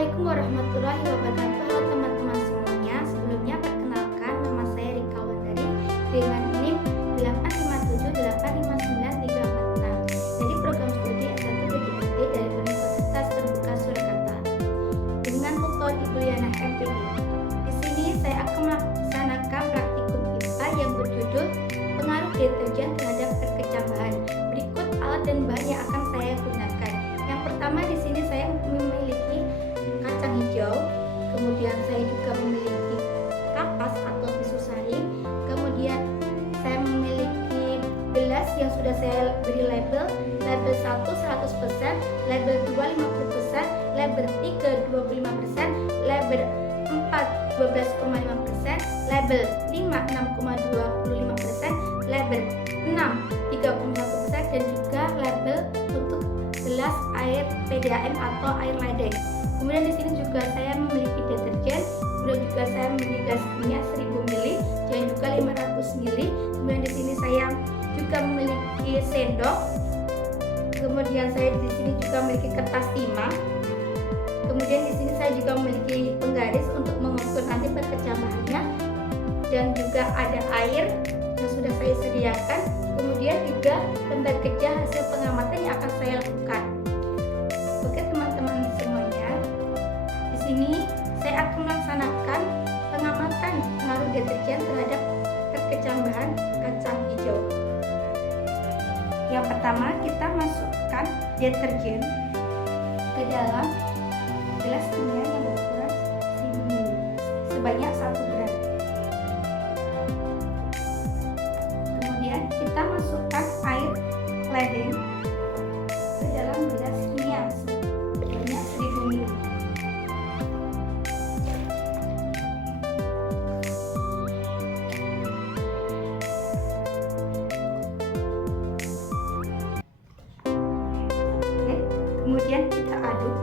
Assalamualaikum warahmatullahi wabarakatuh. Halo teman-teman semuanya. Sebelumnya perkenalkan, nama saya Rika Wandari dengan NIM 857859346 dari program studi S1 BGSD dari Universitas Terbuka Surakarta dengan tutor Ibu Liana MPD. Di sini saya akan melaksanakan praktikum IPA yang berjudul pengaruh deterjen terhadap perkecam bahan. Berikut alat dan bahan yang akan saya gunakan. Yang pertama, di sini saya memiliki kacang hijau, kemudian saya juga memiliki kapas atau tisu saring, kemudian saya memiliki gelas yang sudah saya beri label 1 100%, label 2 50%, label 3 25%, label 4 12,5%, label 5 6,25%, label 6 3,1%, dan juga label untuk gelas air PDAM atau air ledeng. Kemudian di sini juga saya memiliki deterjen, kemudian juga saya memiliki gas kimia 1000 ml dan juga 500 ml. Kemudian di sini saya juga memiliki sendok. Kemudian saya di sini juga memiliki kertas timah. Kemudian di sini saya juga memiliki penggaris untuk mengukur nanti perkecamannya, dan juga ada air yang sudah saya sediakan. Kemudian juga lembar kerja hasil pengamatan yang akan saya lakukan. Oke teman-teman semuanya, di sini saya akan melaksanakan pengamatan pengaruh deterjen terhadap perkecam bahan kacang hijau. Yang pertama, kita masukkan deterjen ke dalam gelas kimia yang berukuran 1000 ml sebanyak 1 gram. Kemudian kita masukkan air ledeng ke dalam gelas kimia sebanyak 1000 ml. Oke, kemudian kita aduk.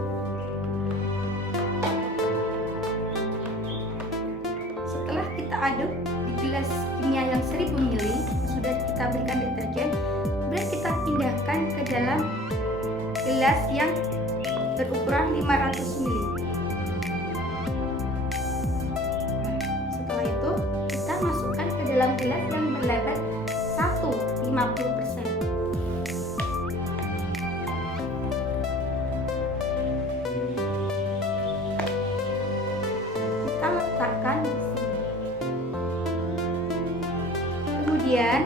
Setelah kita aduk di gelas kimia yang 1000 ml sudah kita berikan deterjen, kemudian kita pindahkan ke dalam gelas yang berukuran 500 ml. Setelah itu kita masukkan ke dalam gelas yang berlabel 50%. Kita letakkan di sini. Kemudian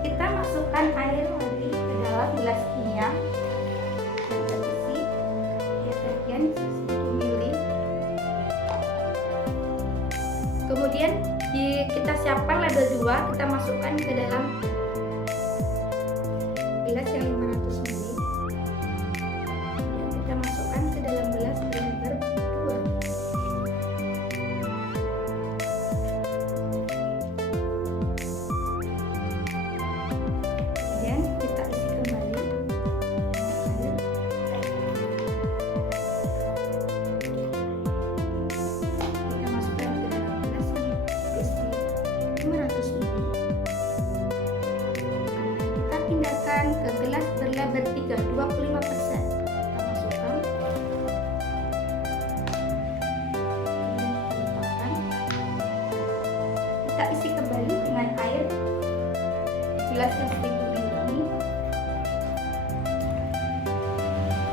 kita masukkan air lagi ke dalam gelas kimia dan terisi deterjen 1000 ml. Kemudian kita siapkan label 2, kita masukkan ke dalam gelas yang 500 ml. Kemudian kita masukkan ke dalam gelas berlabel 2. Kemudian kita isi kembali air. Kita masukkan ke dalam gelas yang berisi 500 ml. Kita pindahkan ke gelas berlabel 3 25%. Kita masukkan. Kemudian kita letakkan. Kita isi kembali dengan air gelas yang 1000 ml ini.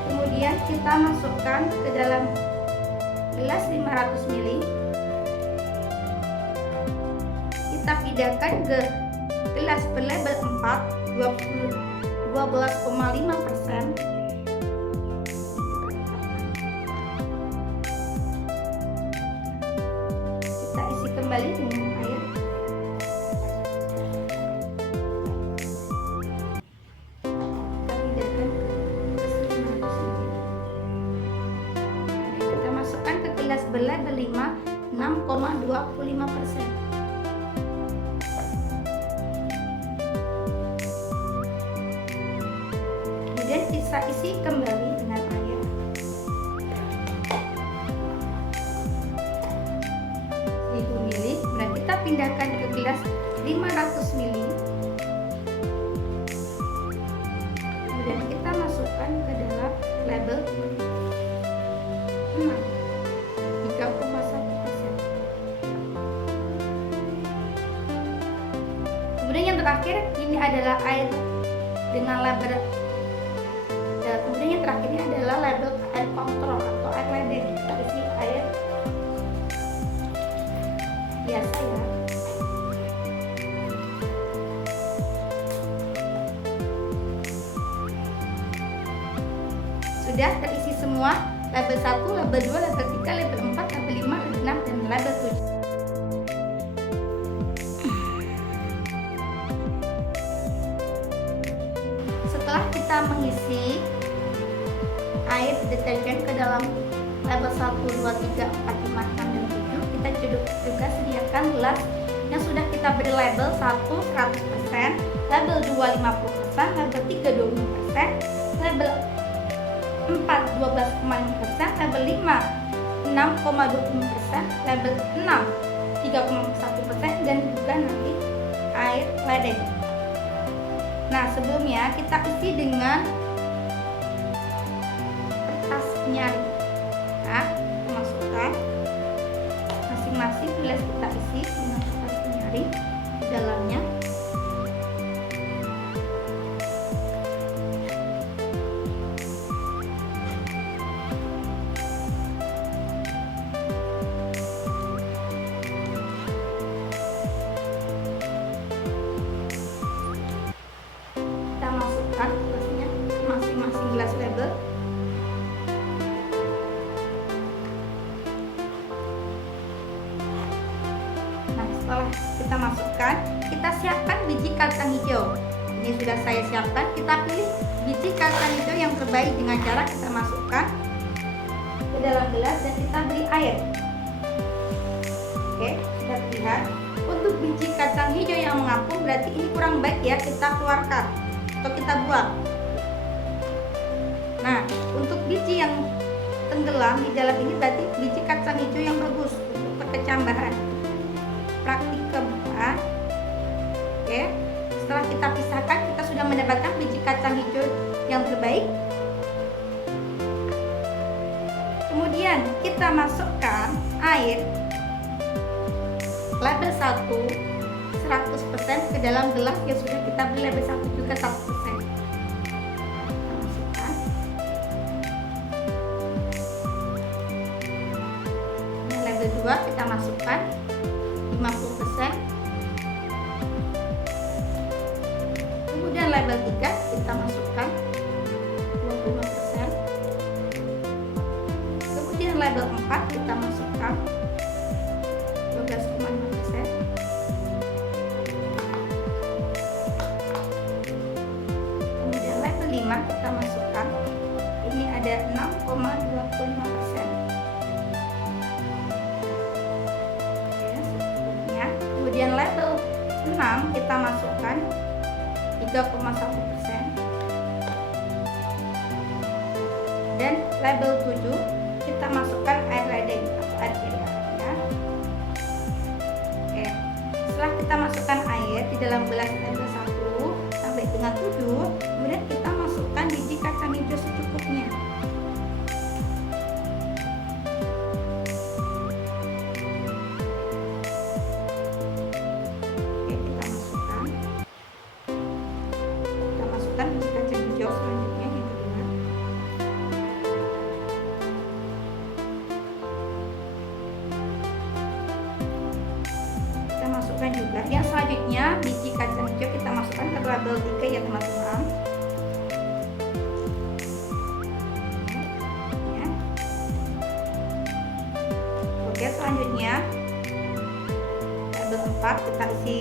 Kemudian kita masukkan ke dalam gelas 500 ml. Kita pindahkan ke gelas berlabel 4 12,5%. Kita isi kembali dengan air. Kita pindahkan ke gelas 500 ml. Kita masukkan ke gelas berlabel 5 6,25%. Kemudian kita isi kembali dengan air. Kemudian kita pindahkan ke gelas 500 ml. Kemudian kita masukkan ke dalam label 6. terakhir ini adalah air dengan label, kemudian yang terakhir ini adalah label air kontrol atau air ledeng. Kita isi air biasa ya. Sudah terisi semua, label 1, label 2, label 3, label 4, label 5, label 6, dan label 7. Setelah kita mengisi air deterjen ke dalam label 1, 2, 3, 4, 5, 6, dan 7, kita juga sediakan gelas yang sudah kita beri label 1 100%, label 2 50%, label 3 20%, label 4 12,5%, label 5 6,20%, label 6 3,1%, dan juga nanti air ledeng. Nah, sebelumnya kita isi dengan kertas penyaring. Nah, kita masukkan masing-masing gelas, kita isi dengan kertas penyaring di dalamnya. Masukkan gelasnya masing-masing gelas label. Nah, setelah kita masukkan, kita siapkan biji kacang hijau. Ini sudah saya siapkan. Kita pilih biji kacang hijau yang terbaik dengan cara kita masukkan ke dalam gelas dan kita beri air. Oke, kita lihat. Untuk biji kacang hijau yang mengapung berarti ini kurang baik ya, kita keluarkan atau kita buang. Nah, untuk biji yang tenggelam di dalam ini berarti biji kacang hijau yang bagus untuk berkecambahan. Praktik keempat. Oke, setelah kita pisahkan, kita sudah mendapatkan biji kacang hijau yang terbaik. Kemudian kita masukkan air label 1 100% ke dalam gelas yang sudah kita beli label 1 juga 100%. Kita masukkan. Nah, label 2 kita masukkan 50%. Kemudian label 3 kita masukkan 25%. Kemudian label 4 kita masukkan 12,5%. Kemudian label 5 kita masukkan, ini ada 6,25%. Oke, secukupnya. Kemudian label 6 kita masukkan 3,1%. Dan label 7 kita masukkan air ledeng atau air PDA. Setelah kita masukkan air di dalam gelas label 1 sampai dengan 7, kemudian kita masukkan biji kacang hijau secukupnya. Oke, kita masukkan biji kacang hijau selanjutnya yang kedua. Masukkan juga yang selanjutnya biji kacang hijau kita masukkan ke label 3 ya teman-teman ya. Oke, selanjutnya label 4 kita isi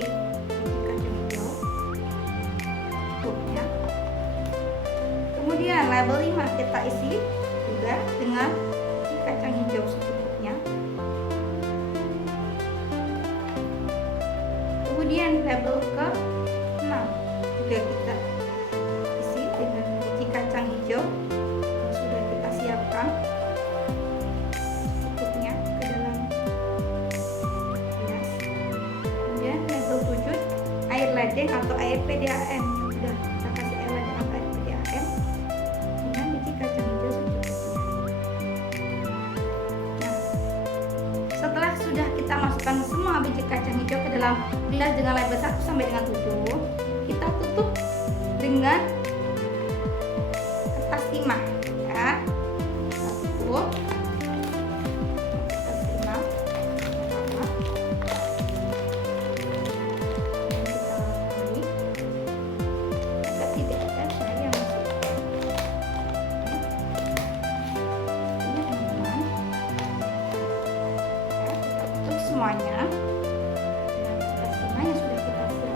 biji kacang hijau cukupnya. Kemudian label 5 kita isi juga dengan biji kacang hijau secukupnya. Kemudian label ke-6 juga kita isi dengan biji kacang hijau yang sudah kita siapkan secukupnya ke dalam gelas. Kemudian label 7 air ledeng atau air PDAM, sudah kita kasih air ledeng atau air PDAM dengan biji kacang hijau secukupnya. Nah, setelah sudah kita masukkan semua biji kacang hijau ke dalam gelas dengan label 1 sampai dengan 7, dengan kertas timah ya. Satu kertas timah pertama kita lakukan agar tidak ada cahaya masuk. Ini teman-teman ya, kita tutup semuanya dengan kertas timah yang sudah kita siapkan.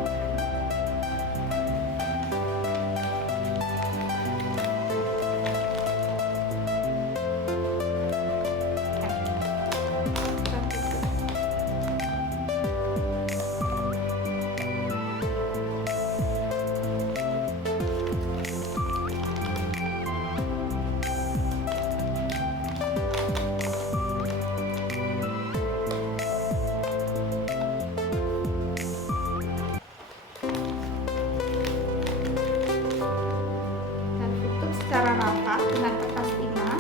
Secara rapat dengan kertas timah.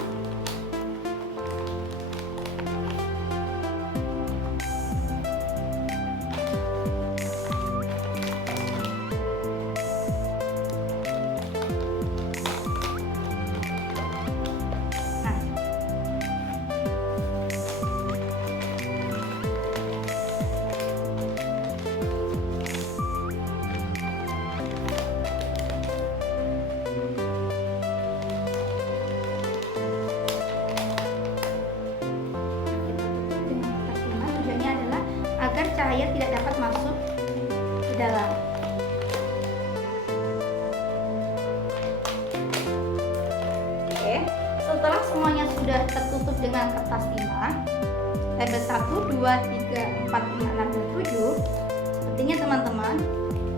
Agar cahaya tidak dapat masuk ke dalam. Oke, setelah semuanya sudah tertutup dengan kertas timah, label 1, 2, 3, 4, 5, 6, dan 7, sepertinya teman-teman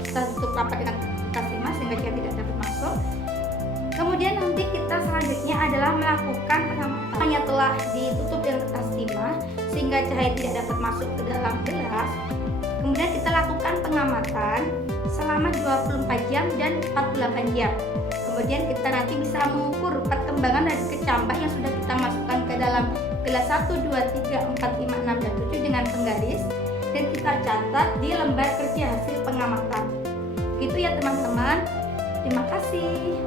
kita tutup rapat dengan kertas timah sehingga cahaya tidak dapat masuk. Kemudian nanti kita selanjutnya adalah melakukan pengamatan yang telah ditutup dengan kertas timah sehingga cahaya tidak dapat masuk ke dalam gelas. Kemudian kita lakukan pengamatan selama 24 jam dan 48 jam. Kemudian kita nanti bisa mengukur perkembangan dari kecambah yang sudah kita masukkan ke dalam gelas 1, 2, 3, 4, 5, 6, dan 7 dengan penggaris, dan kita catat di lembar kerja hasil pengamatan. Begitu ya teman-teman. Terima kasih.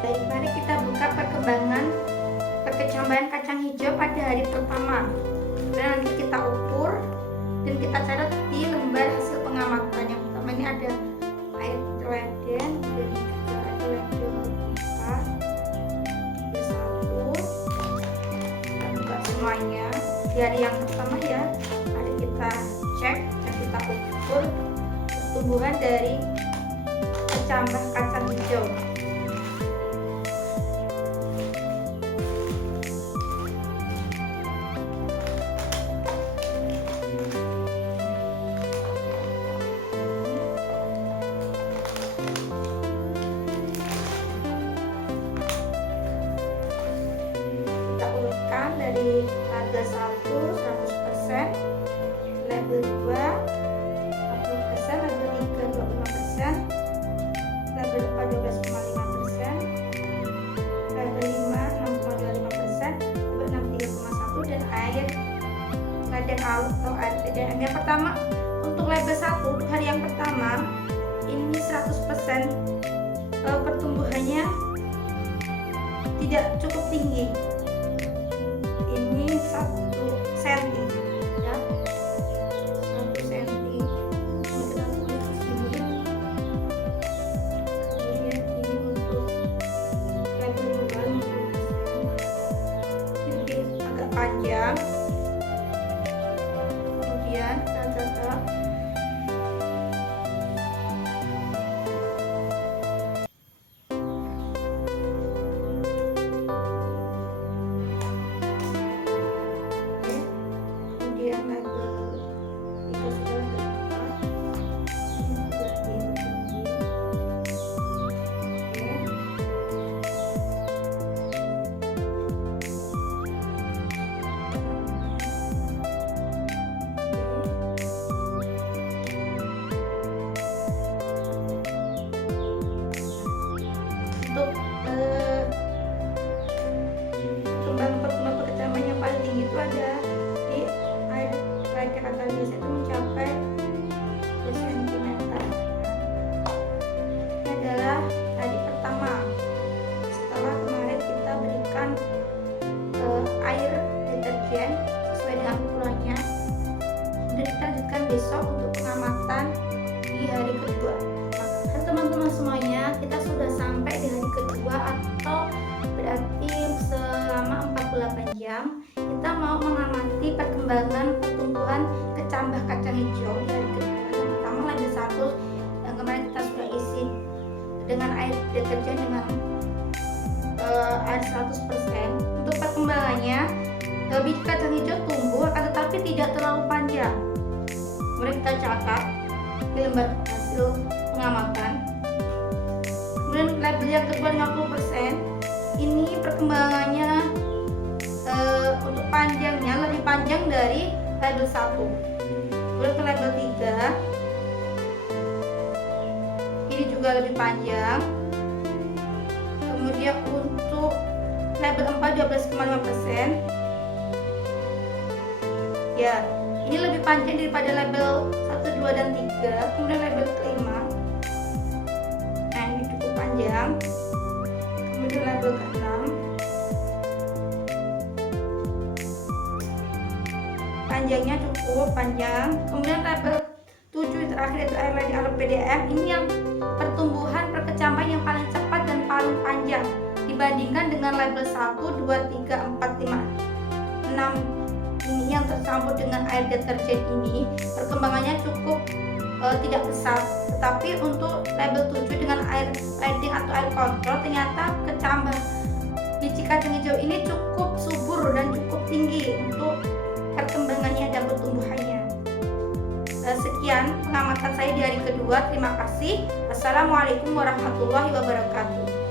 Baik, mari kita buka perkembangan perkecambahan kacang hijau pada hari pertama. Dan nanti kita ukur dan kita catat di lembar hasil pengamatan. Yang pertama ini ada air teladan, dan juga ada label 4, satu. Kita buka semuanya di hari yang pertama ya. Mari kita cek dan kita ukur pertumbuhan dari kecambah kacang hijau. Dari label 1 100%, label 2 40%, label 3 25%, label 4 12,5%, label 5 6,25%, label 6 3,1, dan air ladang atau air tidak. Yang pertama untuk label 1 untuk hari yang pertama ini 100% pertumbuhannya tidak cukup tinggi. Ini 1 cm ya, 1 cm. Ini kita tulis di sini. Kemudian ini untuk label 2 ini agak panjang. Kemudian kita catat air deterjen dengan air 100%. Untuk perkembangannya, biji kacang hijau tumbuh akan tetapi tidak terlalu panjang. Kemudian kita catat di lembar hasil pengamatan. Kemudian label yang kedua 50%, ini perkembangannya untuk panjangnya lebih panjang dari label 1. Kemudian ke label 3, ini juga lebih panjang. Kemudian untuk label 4 12,5%, ya ini lebih panjang daripada label 1, 2, dan 3. Kemudian label kelima, nah ini cukup panjang. Kemudian label ke-6, panjangnya cukup panjang. Kemudian label 7 terakhir yaitu airline PDF, ini yang pertumbuhan perkecambahan yang paling cepat dan paling panjang dibandingkan dengan label 1, 2, 3, 4, 5, 6 ini yang tercampur dengan air deterjen. Ini perkembangannya cukup tidak besar, tetapi untuk label 7 dengan air riding atau air control ternyata kecambah biji kacang hijau ini cukup subur dan cukup tinggi untuk perkembangannya dan pertumbuhannya. Sekian pengamatan saya di hari kedua. Terima kasih. Assalamualaikum warahmatullahi wabarakatuh.